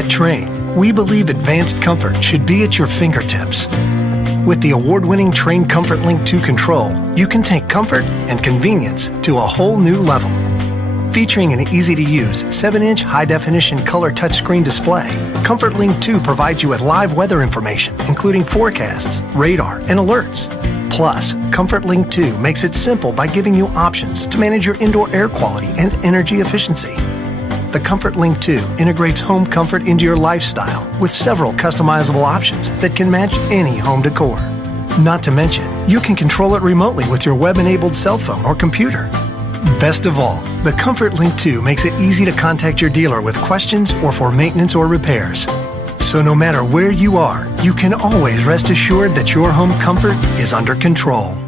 At Trane, we believe advanced comfort should be at your fingertips. With the award-winning Trane Comfort Link 2 Control, you can take comfort and convenience to a whole new level. Featuring an easy-to-use 7-inch high-definition color touchscreen display, Comfort Link 2 provides you with live weather information, including forecasts, radar, and alerts. Plus, Comfort Link 2 makes it simple by giving you options to manage your indoor air quality and energy efficiency. The Comfort Link 2 integrates home comfort into your lifestyle with several customizable options that can match any home decor. Not to mention, you can control it remotely with your web-enabled cell phone or computer. Best of all, the Comfort Link 2 makes it easy to contact your dealer with questions or for maintenance or repairs. So no matter where you are, you can always rest assured that your home comfort is under control.